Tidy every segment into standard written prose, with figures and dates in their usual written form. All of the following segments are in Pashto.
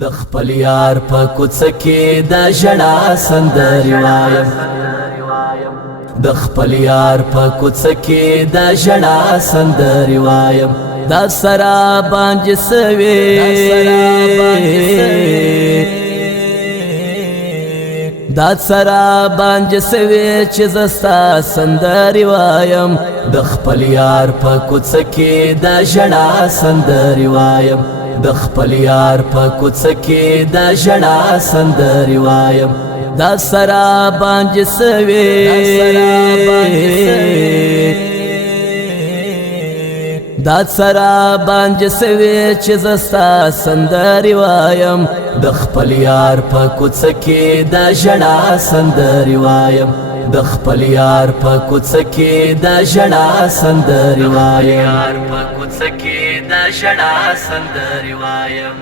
د خپل یار په کوڅه کې د ژړا سندرې وایم د خپل یار په کوڅه کې د ژړا سندرې وایم دا سرا باندې سوي دا سرا باندې سوي چې زستا سندرې وایم د خپل یار په کوڅه کې د ژړا سندرې وایم د خپل یار په کوڅه کې د ژړا سندرې وایم دا سرا باندې سوي دا سرا باندې سوي چې زستا سندرې وایم د خپل یار په کوڅه کې د ژړا سندرې وایم د خپل یار په کوڅه کې د ژړا سندرې وایم یار په کوڅه کې د ژړا سندرې وایم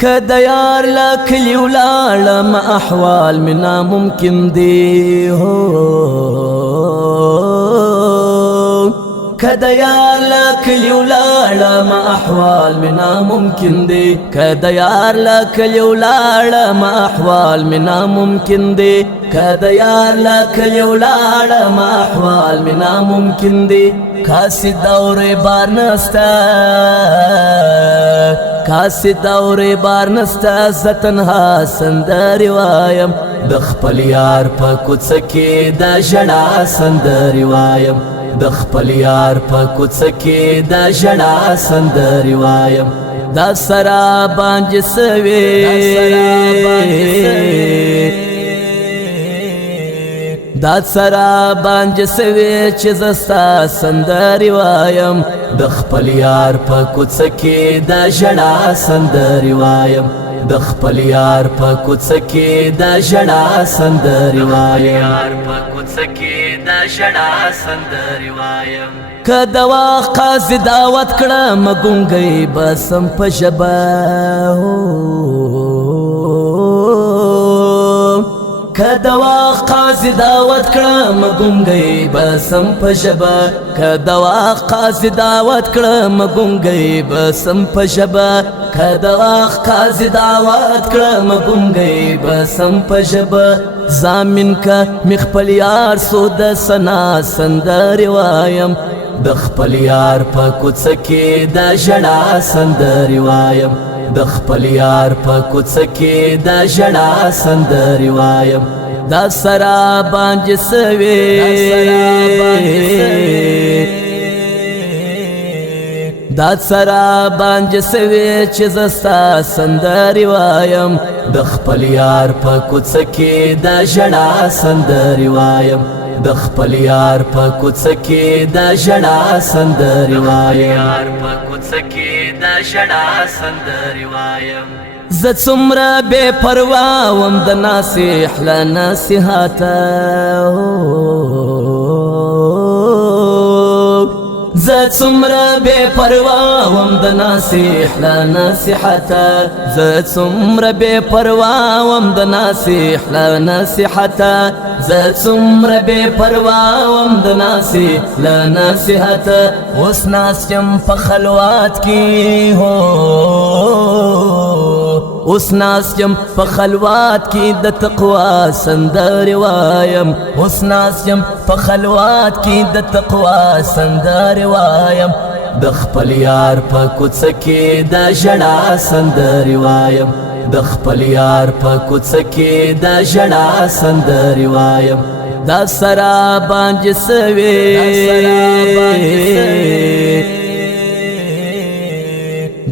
که د یار له کلي ولاړم احوال مې ناممکن دي هو که د یار له کلي ولاړم احوال مې ناممکن دي که د یار له کلي ولاړم احوال مې ناممکن دي که د یار له کلي ولاړم احوال مې ناممکن دي کاسې دورې بار نسته کاسې دورې بار نسته زه تنها سندرې وایم د خپل یار په کوڅه کې د ژړا سندرې وایم د خپل یار په کوڅه کې د ژړا سندرې وایم دا سرا باندې سوي دا سرا باندې سوي چې زستا سندرې وایم د خپل یار په کوڅه کې د ژړا سندرې وایم د خپل یار په کوڅه کې د ژړا سندرې وایم یار په کوڅه کې د ژړا سندرې وایم که د وخت قاضي دعوت کړم ګونګی بسم په ژبه که د وخت قاضي دعوت کړم ګونګی بسم په ژبه که د وخت قاضي دعوت کړم ګونګی بسم په ژبه که د وخت قاضي دعوت کړم ګونګی بسم په ژبه زامن که مې خپل یار سو د ثنا سندرې وایم د خپل یار په کوڅه کې د ژړا سندرې وایم د خپل یار په کوڅه کې د ژړا سندرې وایم دا سرا باندې سوي دا سرا باندې سوي چې زستا سندرې وایم د خپل یار په کوڅه کې د ژړا سندرې وایم د خپل یار په کوڅه کې د ژړا سندرې وایم یار په کوڅه کې د ژړا سندرې وایم زه څومره بې پروا وم د ناصح له نصیحته زه څومره بې پروا وم د ناصح له نصیحته زه څومره بې پروا وم د ناصح له نصیحته زه څومره بې پروا وم د ناصح له نصیحته اوس ناست یم په خلوت کې هو اوس ناست یم په خلوت کې د تقوا سندرې وایم اوس ناست یم په خلوت کې د تقوا سندرې وایم د خپل یار په کوڅه کې د ژړا سندرې وایم د خپل یار په کوڅه کې د ژړا سندرې وایم دا سرا باندې سوي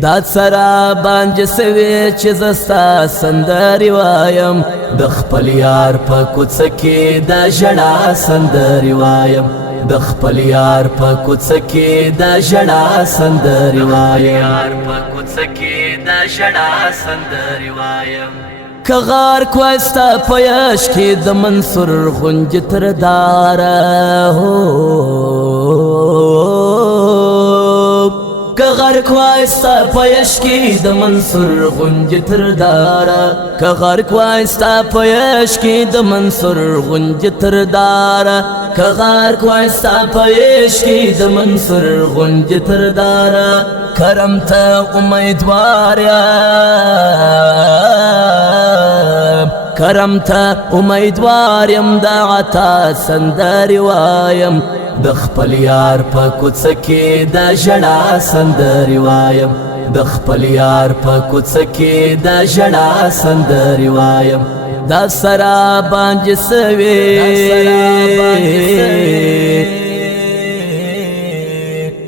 دا سرا باندې سوي چې زستا سندرې وایم د خپل یار په کوڅه کې د ژړا سندرې وایم د خپل یار په کوڅه کې د ژړا سندرې وایم یار په کوڅه کې د ژړا سندرې وایم که غار کوستا په یش کې د منصور غنج تر داره که غرق وایستا په یش کې د منصور غنج تر داره که غرق وایستا په یش کې د منصور غنج تر داره که غرق وایستا په یش کې د منصور غنج تر داره کرم ته امیدوار یا کرم ته امیدوار یم د عطا سندرې وایم د خپل یار په کوڅه کې د ژړا سندرې وایم د خپل یار په کوڅه کې د ژړا سندرې وایم دا سرا باندې سوي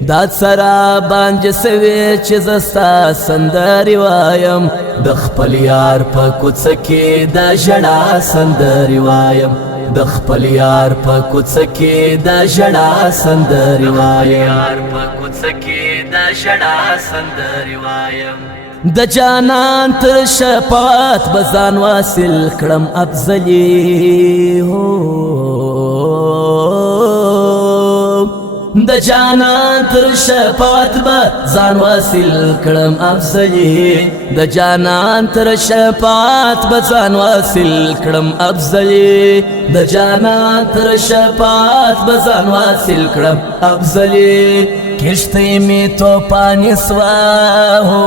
دا سرا باندې سوي چې زستا سندرې وایم د خپل یار په کوڅه کې د ژړا سندرې وایم د خپل یار په کوڅه کې د ژړا سندرې وایم د جانان تر شفاعت بزان واصل کړم افضلی هو د جانان تر شفاعت بزان واصل کړم افضلی د جانان تر شفاعت بزان واصل کړم افضلی د جانان تر شفاعت بزان واصل کړم افضلی کشتی می تو پانی سوا ہو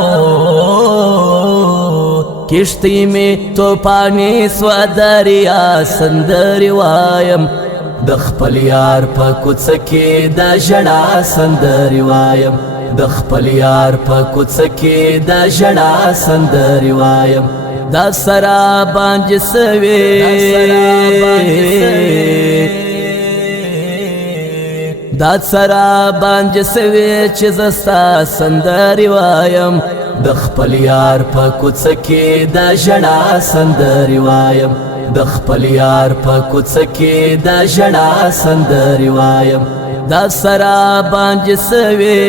کشتی می تو پانی سوا دریا سندرې وایم د خپل یار په کوڅه کې د ژړا سندرې وایم د خپل یار په کوڅه کې د ژړا سندرې وایم دا سرا باندې سوي دا سرا باندې سوي چې زستا سندرې وایم د خپل یار په کوڅه کې د ژړا سندرې وایم د خپل یار په کوڅه کې د ژړا سندرې وایم دا سرا باندې سوي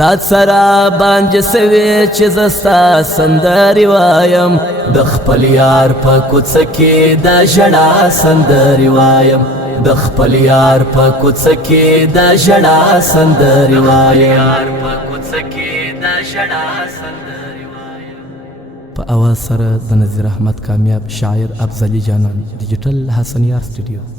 دا سرا باندې سوي چې زستا سندرې وایم د خپل یار په کوڅه کې د ژړا سندرې وایم د خپل یار په کوڅه کې د ژړا سندرې وایم په اواز سره د نذیر احمد کامیاب شاعر افضلی جانان ډیجیټل حسنیار سټوډیو